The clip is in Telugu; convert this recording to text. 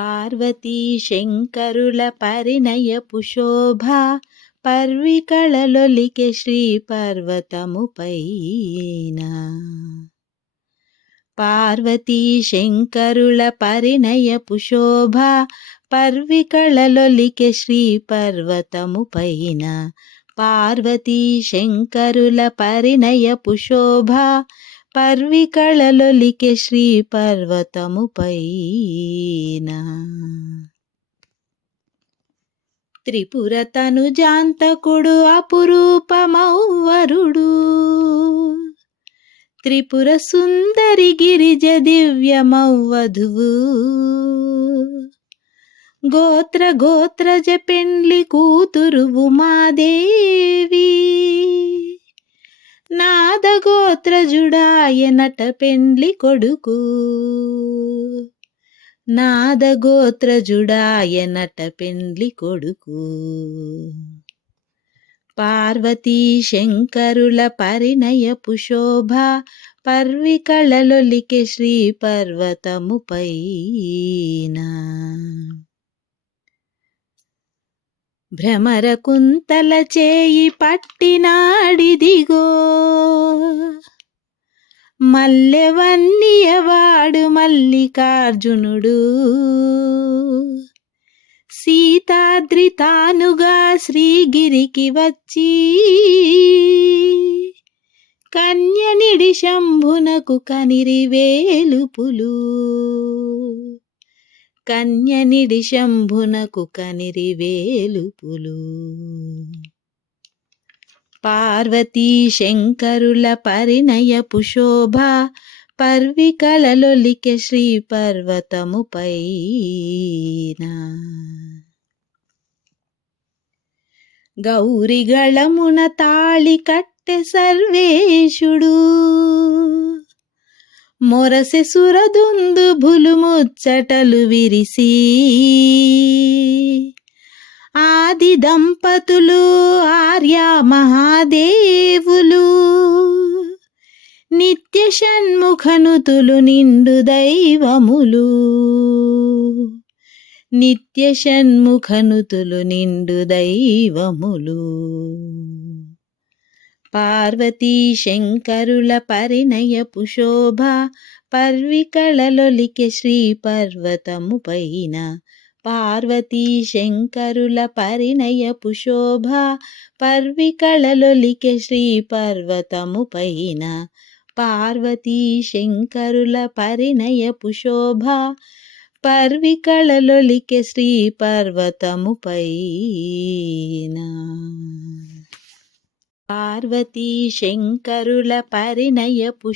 పార్వతీ శంకరుల పరిణయపు శోభ పర్వికళలొలికె శ్రీ పర్వతముపైన. పార్వతీ శంకరుల పరిణయపు శోభ పర్వికళలొలికె శ్రీ పర్వతముపైన. పార్వతీ శంకరుల పరిణయపు శోభ పర్వికళలొలికె శ్రీ పర్వతముపైన. త్రిపుర తనుజాంతకుడు అపురూపమౌవరుడు, త్రిపుర సుందరి గిరిజ దివ్యమౌవధువు. గోత్రజ పెండ్లి కూతురు ఉమాదేవి, నాదగోత్రజుడాయనట పెండ్లి కొడుకు. నాదగోత్రజుడాయనట పెండ్లి కొడుకు. పార్వతీ శంకరుల పరిణయపు శోభ పర్వికళలొలికె శ్రీ పర్వతముపైన. భ్రమర కుంతల చేయి పట్టినాడిదిగో, మల్లెవన్నియవాడు మల్లికార్జునుడు. సీతాద్రి తానుగా శ్రీగిరికి వచ్చి, కన్యనిడి శంభునకు కనిరి వేలుపులు. కన్యనిడి శంభునకు కనిరి వేలుపులు. పార్వతీ శంకరుల పరిణయపు శోభ పర్వికళలొలికె శ్రీ పర్వతముపైన. గౌరిగళమున తాళి కట్టె సర్వేశుడు, మొరసె సురదుందుభులు ముచ్చటలు విరిసి. ఆది దంపతులు ఆర్య మహాదేవులు, నిత్య షణ్ముఖనుతులు నిండు దైవములు. నిత్య షణ్ముఖనుతులు నిండు దైవములు. పార్వతీ శంకరుల పరిణయపు శోభ పర్వికళలొలికె శ్రీ పర్వతముపైన. పార్వతీ శంకరుల పరిణయపు శోభ పర్వికళలొలికె శ్రీ పర్వతముపైన. పార్వతీ శంకరుల పరిణయపు శోభ పర్వికళలొలికె శ్రీ పర్వతముపైన. పార్వతీ శంకరుల పరిణయపు